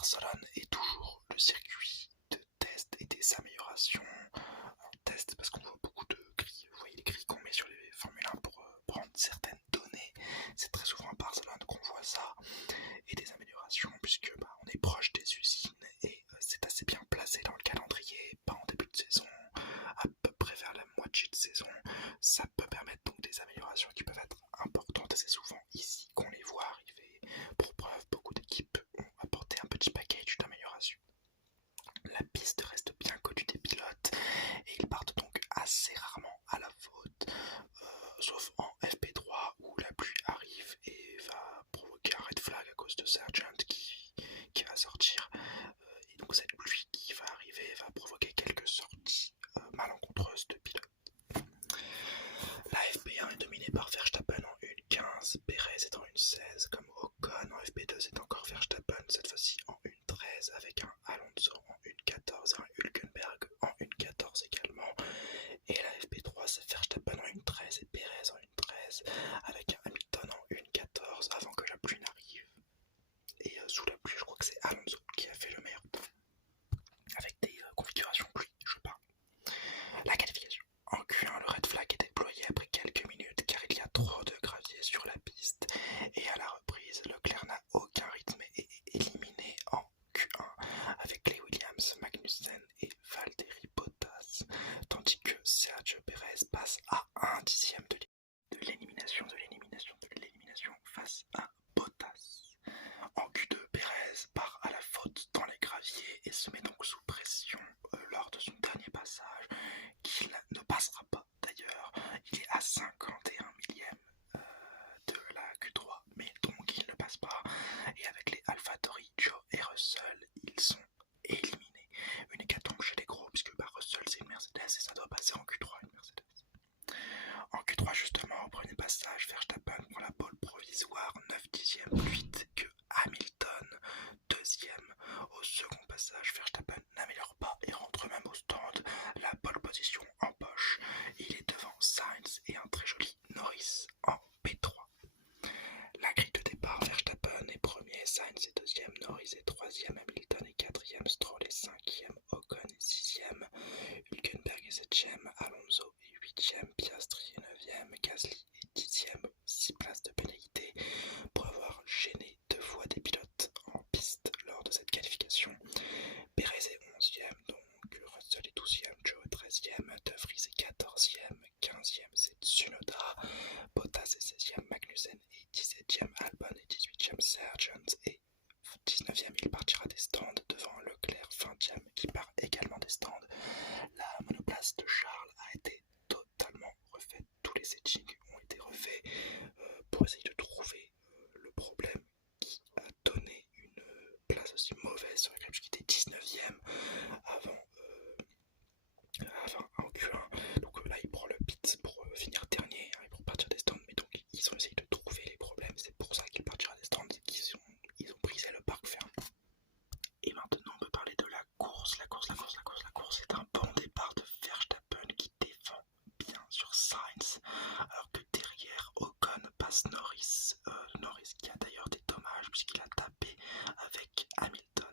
Barcelone est toujours le circuit de test et des améliorations. Test parce qu'on voit beaucoup de grilles, vous voyez les grilles qu'on met sur les Formule 1 pour prendre certaines données. C'est très souvent à Barcelone qu'on voit ça. Et des améliorations puisque on est proche des usines et c'est assez bien placé dans le calendrier, pas en début de saison, à peu près vers la moitié de saison. Ça peut permettre donc des améliorations qui peuvent être importantes et c'est souvent ici qu'on les voit arriver. Pour preuve, beaucoup d'équipes ont apporté un petit package d'améliorations. La piste reste bien connue des pilotes et ils partent donc assez rarement à la faute, sauf en FP3 où la pluie arrive et va provoquer un red flag à cause de Sargent qui va sortir. Et donc cette pluie qui va arriver va provoquer quelques sorties malencontreuses de pilotes. La FP1 est dominée par Verstappen en 1.15, Perez est en 1.16, comme Ocon. En FP2 c'est encore Verstappen, cette fois-ci en 1.13 avec un Alonso en 1.14 et un Hülkenberg en 1.14 également. Et la FP3 c'est Verstappen en 1.13 et Perez en 1.13 avec un Hamilton en 1.14 avant que la pluie n'arrive. Et sous la pluie je crois que c'est Alonso qui a fait le meilleur temps. Avec des configurations pluie, je parle. La qualification. En Q1, le red flag est déployé après quelques minutes car il y a trop de gravier sur la piste. Et à la reprise, Leclerc n'a aucun rythme et est éliminé en Q1 avec les Williams, Magnussen et Valtteri Bottas. Tandis que Sergio Perez passe à 1/10 de l'élimination face à Bottas. En Q2, Perez part à la faute dans les graviers et se met donc sous pression lors de son dernier passage, qu'il ne passera pas d'ailleurs. Il est à 51 millième de la Q3, mais donc il ne passe pas. Et avec les AlphaTauri, Joe et Russell, ils sont éliminés. Une hécatombe chez les gros, puisque Russell c'est une Mercedes et ça doit passer en Q3 une Mercedes. En Q3 justement, au premier passage, Verstappen prend la pole provisoire 9/10 plus vite que Hamilton, deuxième. Au second passage, Verstappen n'améliore pas et rentre même au stand, la pole position en poche. Il est devant Sainz et un très joli Norris en P3. La grille de départ, Verstappen est premier, Sainz est deuxième, Norris est troisième, Hamilton est quatrième, Stroll est cinquième, Ocon est sixième, Hülkenberg est septième, Alonso est huitième, Piastri est neuvième, Gasly est dixième, 6 places de pénalité pour avoir gêné 2 fois des pilotes en piste lors de cette qualification. Perez est 11e, donc Russell est 12e, Joe est 13e, De Vries est 14e, 15e c'est Tsunoda, Bottas est 16e, Magnussen est 17e, Albon est 18e, Sargent est 19e, il partira des stands devant Leclerc 20e qui part également des stands. La monoplace de Charles a été totalement refaite, tous les settings ont été refaits pour essayer de trouver le problème qui a donné une place aussi mauvaise sur la grille, puisqu'il était 19e avant en Q1, donc là il prend le pit pour finir dernier et pour partir des stands, mais donc ils ont essayé de trouver les problèmes, c'est pour ça qu'il partira des stands, ils ont brisé le parc fermé. Et maintenant on peut parler de la course. La course est un bon départ de Verstappen qui défend bien sur Sainz, alors que derrière Ocon passe Norris qui a d'ailleurs des dommages puisqu'il a tapé avec Hamilton.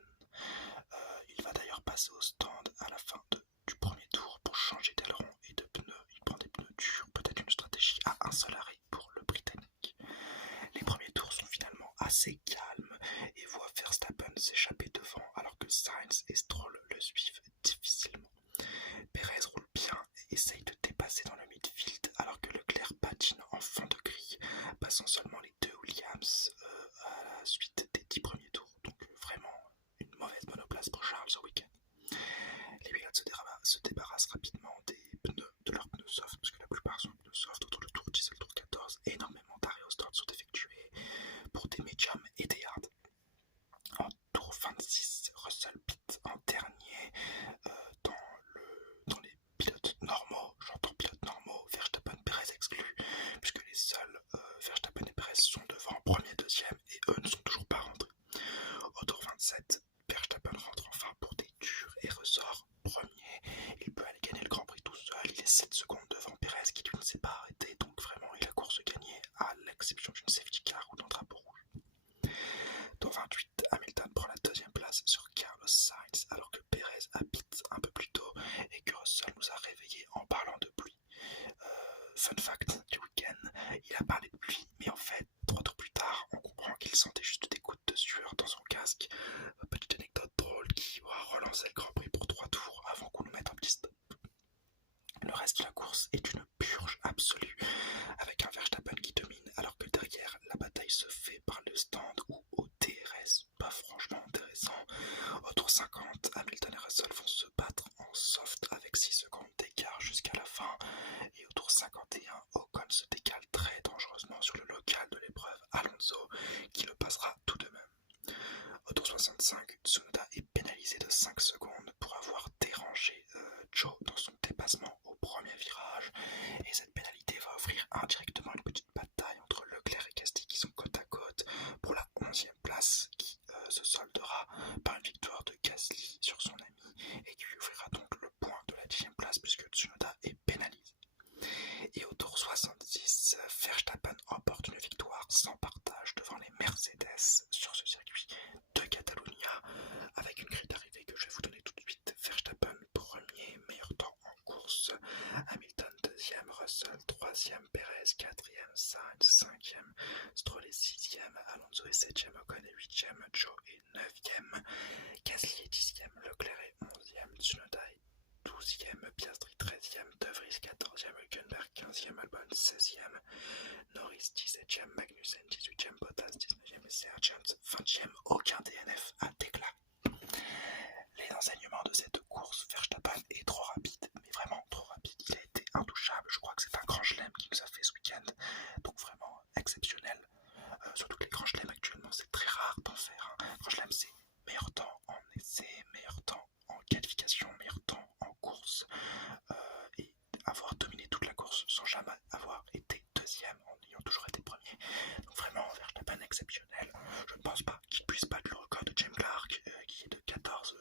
Il va d'ailleurs passer au stand à la fin du premier tour pour changer d'aileron et de pneus. Il prend des pneus durs, peut-être une stratégie à un seul arrêt pour le Britannique. Les premiers tours sont finalement assez calmes et voient Verstappen s'échapper devant alors que Sainz et Stroll le suivent difficilement. Perez roule bien et essaye de dépasser dans le midfield alors que Leclerc patine en fond de grille, passant seulement les 2 Williams à la suite des 10 premiers tours. Donc vraiment une mauvaise monoplace pour Charles ce week-end. Les pilotes se débarrassent rapidement de leurs pneus soft, parce que la plupart sont pneus soft autour du tour 10 et le tour 14. Énormément d'arrêts au start sont effectués pour des médiums et des hards. En tour 26, Russell pit en dernier dans les pilotes normaux. J'entends pilotes normaux, Verstappen, Perez exclus, puisque les seuls Verstappen et Perez sont devant premier, deuxième, et eux ne sont toujours pas course est une purge absolue, avec un Verstappen qui domine, alors que derrière, la bataille se fait par le stand ou au DRS. Pas franchement intéressant. Au tour 50, Hamilton et Russell vont se battre en soft avec 6 secondes d'écart jusqu'à la fin. Et au tour 51, Ocon se décale très dangereusement sur le local de l'épreuve Alonso, qui le passera tout de même. Au tour 65, Tsunoda est pénalisé de 5 secondes pour avoir dérangé Joe dans son dépassement au premier virage. Et cette pénalité va offrir indirectement une petite bataille entre Leclerc et Gasly qui sont côte à côte pour la 11e place qui se soldera par une victoire de Gasly sur son ami et qui lui offrira donc le point de la 10e place puisque Tsunoda est pénalisé. Et au tour 66, Verstappen remporte une victoire sans partage devant les Mercedes sur ce circuit de Catalunya avec une grille d'arrivée que je vais vous donner tout de suite. Verstappen premier, meilleur temps en course, Hamilton deuxième, Russell troisième, Perez quatrième, Sainz cinquième, Stroll est sixième, Alonso est septième, Ocon est huitième, Joe est neuvième, Gasly est dixième, Leclerc est onzième, Tsunoda est 12e, Piastri 13e, De Vries 14e, Hülkenberg 15e, Albon 16e, Norris 17e, Magnussen 18e, Bottas 19e et Sargent 20e. Aucun DNF à déclarer. Les enseignements de cette course, Verstappen est trop rapide, mais vraiment trop rapide. Il a été intouchable. Je crois que c'est un grand chelem qui nous a fait ce week-end, donc vraiment exceptionnel. Surtout que les grands chelems actuellement, c'est très rare d'en faire. Grand chelem, c'est meilleur temps en essai, meilleur temps en qualification, meilleur temps en course, et avoir dominé toute la course sans jamais avoir été deuxième en ayant toujours été premier. Donc vraiment Verstappen exceptionnel. Je ne pense pas qu'il puisse battre le record de James Clark qui est de 14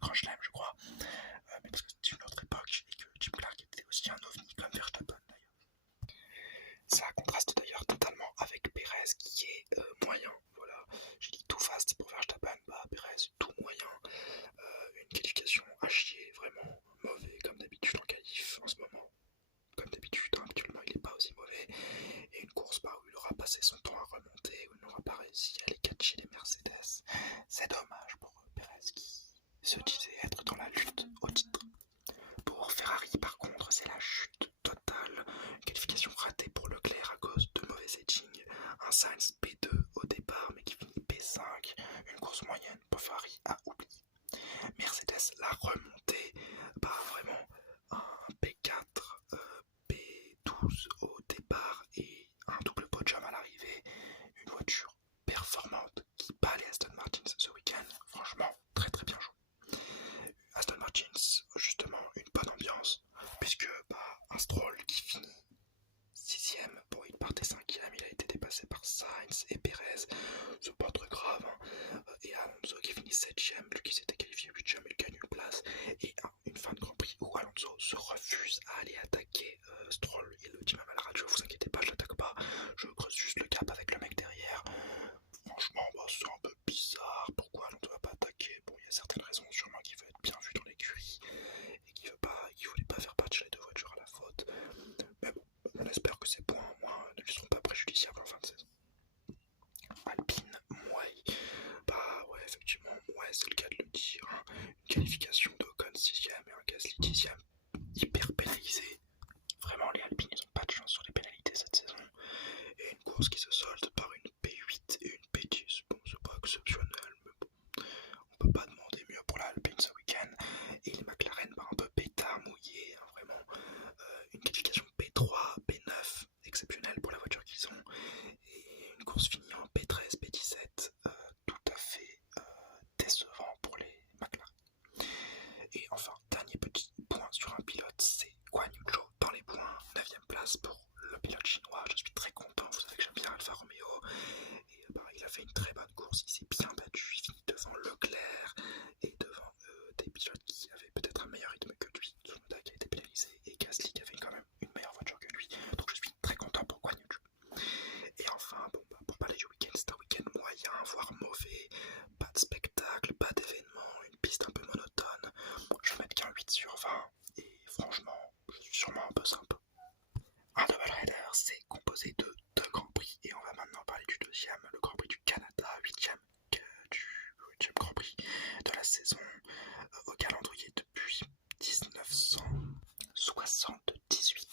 Grand Chelem je crois, mais parce que c'était une autre époque et que James Clark était aussi un ovni comme Verstappen d'ailleurs. Ça contraste d'ailleurs totalement avec Perez qui est moyen. Voilà, j'ai dit tout fast pour Verstappen, bah Perez tout moyen. Une qualification à chier, vraiment mauvais comme d'habitude en qualif en ce moment. Comme d'habitude, actuellement il n'est pas aussi mauvais. Et une course où il aura passé son temps à remonter, où il n'aura pas réussi à les catcher les Mercedes. C'est dommage pour Perez qui se disait être dans la lutte au titre. Pour Ferrari par contre c'est la chute totale. Une qualification ratée pour Leclerc à cause de mauvais edging. Un Sainz P2 au départ mais qui finit P5. Une course moyenne pour Ferrari à oublier. Mercedes l'a remontée, vraiment un P4, P12 au départ et un double podium à l'arrivée. Une voiture performante qui bat les Aston Martin ce week-end. Franchement, très très bien joué. Aston Martin, justement, une bonne ambiance, puisque un Stroll qui finit 6ème, bon il partait 5ème, il a été dépassé par Sainz et Perez, c'est pas très grave, et Alonso qui finit 7ème, lui qui s'était qualifié 8ème, il gagne une place, et une fin de Grand Prix où Alonso se refuse à aller attaquer Stroll, il le dit même à la radio, vous inquiétez pas, je l'attaque pas, je creuse juste le cap avec le mec derrière. Franchement, c'est un peu bizarre, pourquoi Alonso va pas attaquer? Bon, il y a certaines raisons, sûrement qu'il veut être bien vu dans l'écurie, et qu'il voulait pas faire partir les deux voitures à la faute, mais bon, on espère que ces points au moins ne lui seront pas préjudiciables en fin de saison. Alpine, ouais, ouais, effectivement, ouais, c'est le cas de le dire. Une qualification d'Ocon 6ème et un Gasly 10ème, hyper pénalisé. Vraiment, les Alpines, ils ont pas de chance sur les pénalités cette saison. Et une course qui se solde par une P8 et une P10. Bon, c'est pas exceptionnel, mais bon, on peut pas demander mieux pour l'Alpine ce week-end. Et les McLaren, un peu pétard mouillé, vraiment. Une qualification P3, P9, exceptionnelle pour la voiture qu'ils ont. Et une course finie en P13, P17, tout à fait décevant pour les McLaren. Et enfin, dernier petit point sur un pilote, c'est Guan Yu Zhou dans les points, 9ème place pour le pilote chinois. Je suis très content, vous savez que j'aime bien Alfa Romeo. Et il a fait une très bonne course, il s'est bien battu, il finit devant Leclerc et devant des pilotes qui avaient peut-être un meilleur rythme que lui. Tsunoda qui a été pénalisé et Gasly qui avait quand même une meilleure voiture que lui. Donc je suis très content pour Guan Yu Zhou. Et enfin, pour parler du week-end, c'est un week-end moyen, voire mauvais. Pas de spectacle, pas d'événement, une piste un peu monotone. Je vais mettre qu'un 8 sur 20 et franchement, je suis sûrement un peu sympa. Un double header, c'est composé de 2 grands prix et on va maintenant parler du deuxième, le Grand Prix du Canada, 8ème Grand Prix de la saison au calendrier depuis 1978.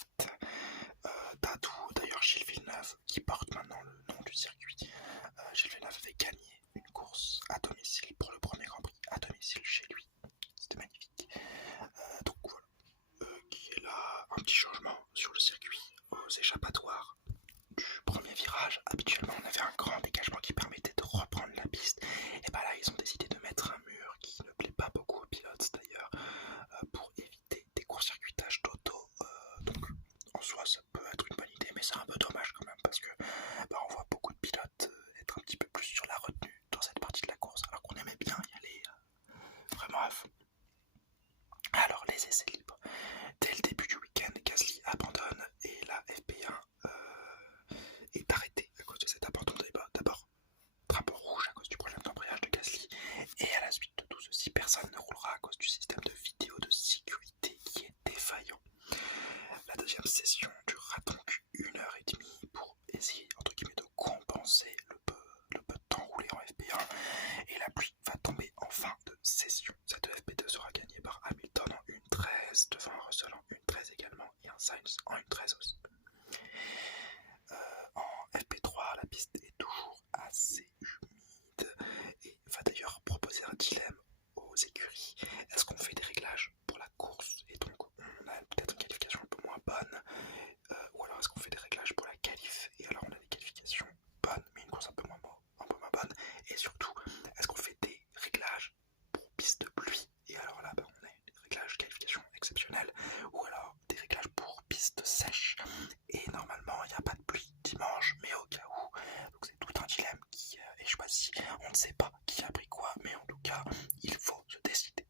On ne sait pas qui a pris quoi, mais en tout cas, il faut se décider.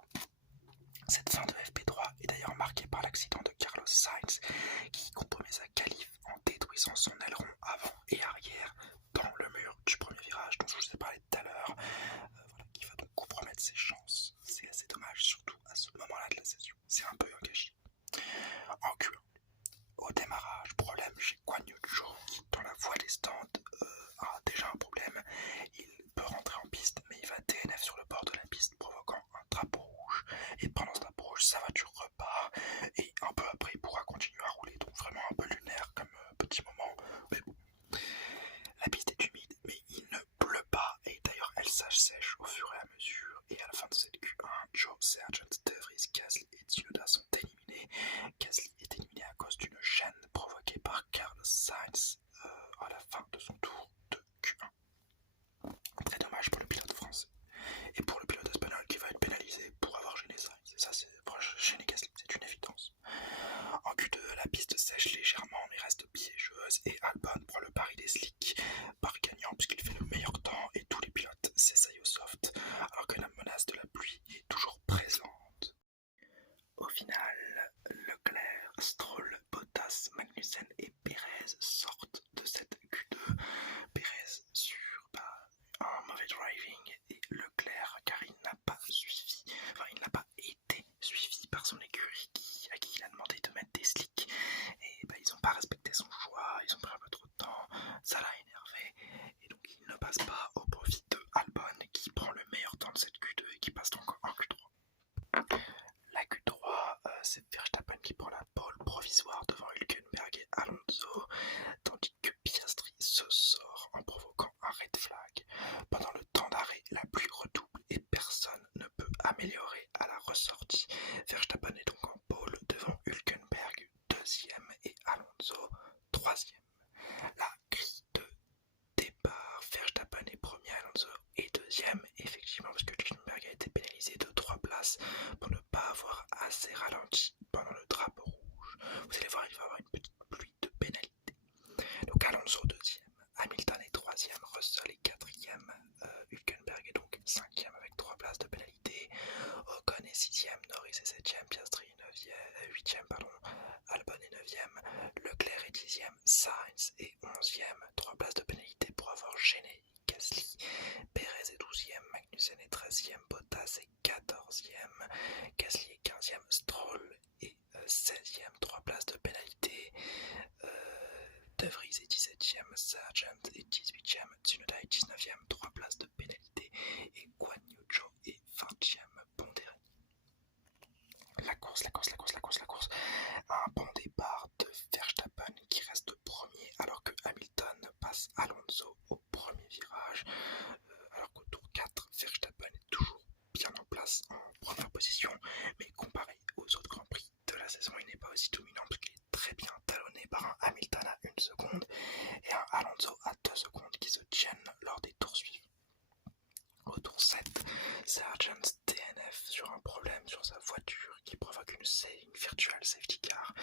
Cette fin de FP3 est d'ailleurs marquée par l'accident de Carlos Sainz qui compromet sa qualif en détruisant son aileron avant et arrière dans le mur du premier virage dont je vous ai parlé tout à l'heure, qui va donc compromettre ses chances. C'est assez dommage, surtout à ce moment-là de la session. C'est un peu un gâchis. En Q1, au démarrage, problème chez Guan Yu Zhou qui, dans la voie des stands, a déjà un problème. Il peut rentrer en piste, mais il va DNF sur le bord de la piste, provoquant un drapeau rouge. Et pendant ce drapeau rouge, sa voiture repart, et un peu après, il pourra continuer à rouler. Donc vraiment un peu lunaire comme petit moment. Mais bon. La piste est humide, mais il ne pleut pas, et d'ailleurs elle s'assèche au fur et à mesure. Et à la fin de cette Q1, Joe, Sargent, De Vries, Gasly et Tsunoda sont éliminés. Gasly est éliminé à cause d'une chaîne provoquée par Carlos Sainz à la fin de son tour de Q1. Très dommage pour le pilote français. Et pour le pilote espagnol qui va être pénalisé pour avoir gêné Sainz. Et ça, c'est gêné Gasly, c'est une évidence. En Q2, la piste sèche légèrement mais reste piégeuse et Albon prend le pari des slicks, pari gagnant puisqu'il fait le meilleur temps et tous les pilotes s'essayent au soft alors que la menace de la pluie est toujours présente. Au final, Leclerc, Stroll, Bottas, Magnussen et Perez sortent de cette Q2. Perez sur un mauvais driving et Leclerc car il n'a pas été suivi par son écurie à qui il a demandé de mettre des slicks et ils n'ont pas respecté son choix, ils ont pris un peu trop de temps, ça l'a énervé et donc il ne passe pas au profit de Albon qui prend le meilleur temps de cette Q2 et qui passe donc en Q3. La Q3, c'est Verstappen qui prend la pole provisoire devant Hülkenberg et Alonso, tandis que Piastri se sort en provoquant un red flag. Pendant le temps d'arrêt, la pluie redouble et personne ne peut améliorer à la ressortie. Verstappen est donc en pole devant Hülkenberg, deuxième, et Alonso, troisième. La grille de départ, Verstappen est premier, Alonso est deuxième, effectivement parce que Hülkenberg a été pénalisé de 3 places pour ne pas avoir assez ralenti pendant le drapeau rouge. Vous allez voir, il va y avoir une petite pluie de pénalités. Donc Alonso deuxième, Hamilton est troisième, Russell est quatrième, Hülkenberg est donc cinquième avec 3 places de pénalité, Ocon est sixième, Norris est septième, Piastri est huitième, Albon est neuvième, Leclerc est dixième, Sainz est onzième, 3 places de pénalité pour avoir gêné Gasly, Perez est 12e, Magnussen est 13e, Bottas est 14e, Gasly est 15e, Stroll est 16e, 3 places de pénalité, De Vries est 17e, Sargent est 18e, Tsunoda est 19e, 3 places de pénalité, et Guan Yu Zhou est 20e, bon dernier. La course. Un bon départ de Verstappen qui reste premier alors que Hamilton passe Alonso au premier virage. Alors qu'au tour 4, Verstappen est toujours bien en place en première position, mais comparé aux autres Grands Prix de la saison, il n'est pas aussi dominant parce qu'il est très bien talonné par un Hamilton à 1 seconde et un Alonso à 2 secondes qui se tiennent lors des tours suivants. Au tour 7, Sargent DNF sur un problème sur sa voiture qui provoque une virtual safety car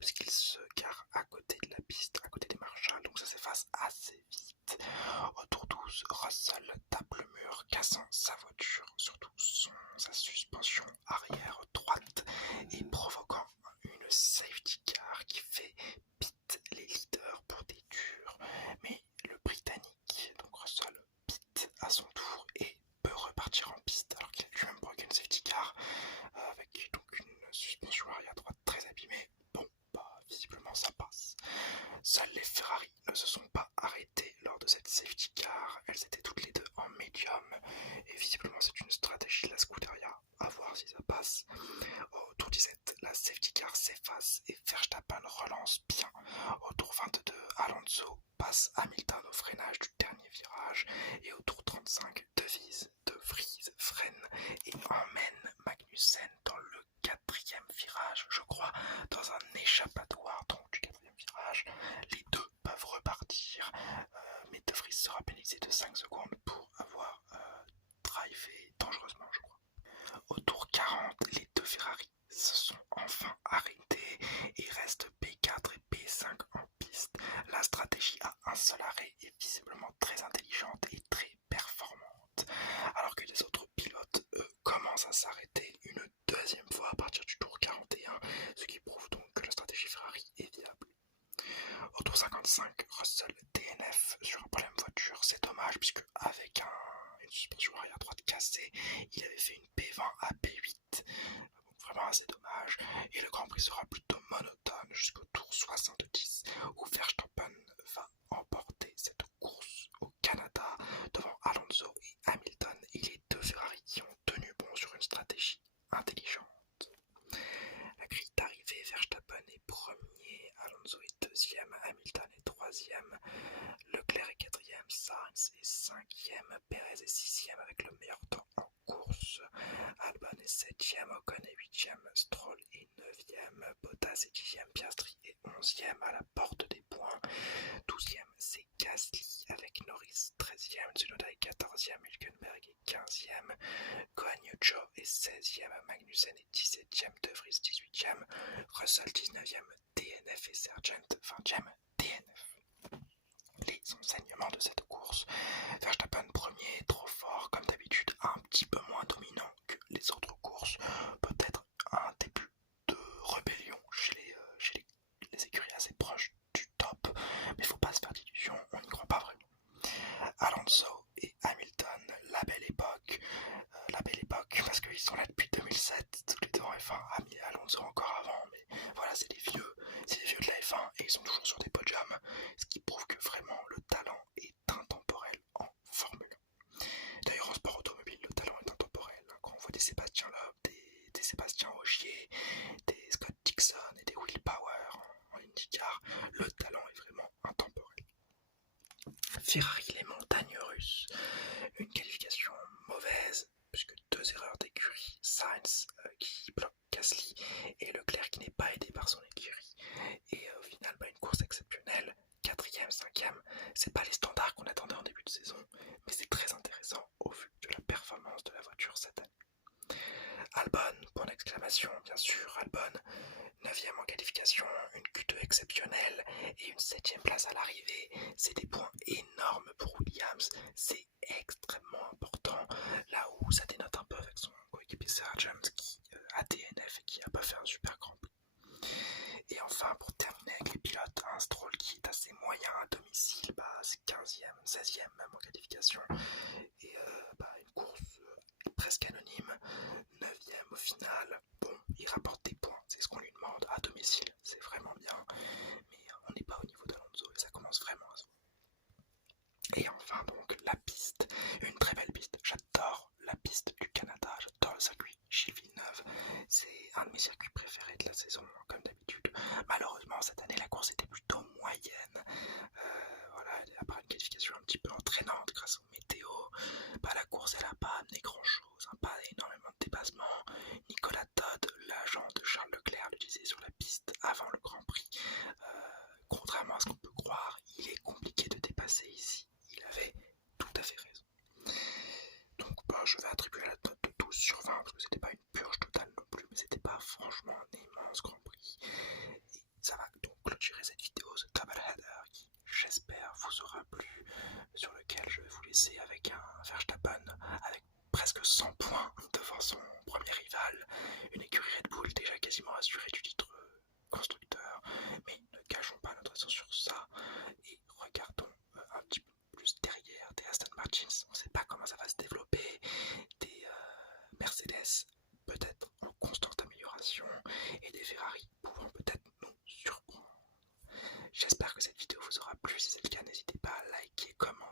puisqu'il se gare à côté de la piste, à côté des marshals, donc ça s'efface assez vite. Au tour 12, Russell tape le mur, cassant sa voiture, surtout sa suspension arrière droite et provoquant une safety car qui fait pit les leaders pour des durs. Mais le Britannique, donc Russell, pit à son tour et peut repartir en piste alors qu'il a lui-même provoqué une safety car avec donc une suspension arrière droite très abîmée. Bon, visiblement ça passe. Seules les Ferrari ne se sont pas arrêtées lors de cette safety car, elles étaient toutes les deux en médium et visiblement c'est une stratégie de la Scuderia, à voir si ça passe. Au tour 17, la safety car s'efface et Verstappen relance bien. Au tour 22, Alonso passe Hamilton au freinage du dernier virage et au tour 35, De Vries freine et emmène Magnussen dans le 4e virage, je crois, dans un échappatoire donc du 4e virage. Les deux peuvent repartir, mais De Vries sera pénalisé de 5 secondes pour avoir drivé dangereusement, je crois. Au tour 40, les deux Ferrari se sont enfin arrêtés et restent P4 et P5 en piste. La stratégie à un seul arrêt est visiblement très intelligente et très performante. à partir du tour 41, ce qui prouve donc que la stratégie Ferrari est viable. Au tour 55, Russell DNF sur un problème voiture, c'est dommage puisque avec une suspension arrière droite cassée, il avait fait une P20 à P8, donc vraiment assez dommage, et le Grand Prix sera plutôt monotone jusqu'au tour 70 où Verstappen va emporter cette course au Canada devant Alonso et Hamilton et les deux Ferrari qui ont tenu bon sur une stratégie intelligente. La grille d'arrivée, Verstappen est premier, Alonso est deuxième, Hamilton est troisième, Leclerc est quatrième, Sainz est cinquième, Perez est sixième avec le meilleur temps en course, Albon est septième, Ocon est huitième, Stroll est neuvième, Bottas est dixième, Piastri est onzième à la porte des points, 12e c'est Gasly avec Norris 13e, Tsunoda est 14e, Hülkenberg est 15e, Guanyu Zhou est 16e, Magnussen est 17e, De Vries 18e, Russell 19e, DNF et Sargent 20e, DNF. Les enseignements de cette course, Verstappen premier, trop fort, comme d'habitude un petit peu moins dominant que les autres courses, peut-être un début de rébellion chez les écuries assez proches du top, mais faut pas se faire d'illusions, on n'y croit pas vraiment. Alonso et Hamilton, la belle époque parce qu'ils sont là depuis 2007, tous les deux en F1, Alonso encore avant, mais voilà, c'est les vieux de la F1 et ils sont toujours sur des podiums, ce qui prouve que vraiment le talent est intemporel en Formule 1. D'ailleurs en sport automobile, le talent est intemporel, quand on voit des Sébastien Loeb, des Sébastien Ogier, des Scott Dixon et des Will Power en IndyCar, le talent est vraiment intemporel. Ferrari, les montagnes russes, une qualification mauvaise, puisque deux erreurs d'écurie, Sainz qui bloque Gasly et Leclerc qui n'est pas aidé par son écurie, et au final une course exceptionnelle, 4e, 5e, c'est pas les standards qu'on attendait en début de saison, mais c'est très intéressant au vu de la performance de la voiture cette année. Albon, point d'exclamation, bien sûr, Albon, 9e en qualification, une Q2 exceptionnelle et une 7e place à l'arrivée, c'est des points énormes pour Williams, c'est extrêmement important, là où ça dénote un peu avec son coéquipier Sargent qui a DNF et qui a pas fait un super grand prix. Et enfin, pour terminer avec les pilotes, un Stroll qui est assez moyen à domicile, c'est 15e, 16e même en qualification, et une course presque anonyme, 9e au final. Bon, il rapporte des points, c'est ce qu'on lui demande à domicile, c'est vraiment bien, mais on n'est pas au niveau d'Alonso et ça commence vraiment à se voir. Et enfin donc la piste, une très belle piste, j'adore la piste du Canada, j'adore le circuit Gilles Villeneuve, c'est un de mes circuits préférés de la saison comme d'habitude. Malheureusement cette année la course était plutôt moyenne, voilà, après une qualification un petit peu entraînante grâce au météo, la course elle n'a pas amené grand chose, pas énormément de dépassements. Nicolas Todd, l'agent de Charles Leclerc, le disait sur la piste avant le Grand Prix, contrairement à ce qu'on peut croire, il est compliqué de dépasser ici. Il avait tout à fait raison. Donc je vais attribuer la note de 12 sur 20 parce que c'était pas une purge totale non plus, mais c'était pas franchement un immense Grand Prix. Et ça va donc clôturer cette vidéo, ce Doubleheader qui, j'espère, vous aura plu, sur lequel je vais vous laisser avec un Verstappen avec presque 100 points devant son premier rival, une écurie Red Bull déjà quasiment assurée du titre constructeur, mais ne gâchons pas notre attention sur ça et regardons un petit peu plus derrière des Aston Martin, on ne sait pas comment ça va se développer, des Mercedes peut-être en constante amélioration et des Ferrari pouvant peut-être nous surprendre. J'espère que cette vidéo vous aura plu, si c'est le cas n'hésitez pas à liker, commenter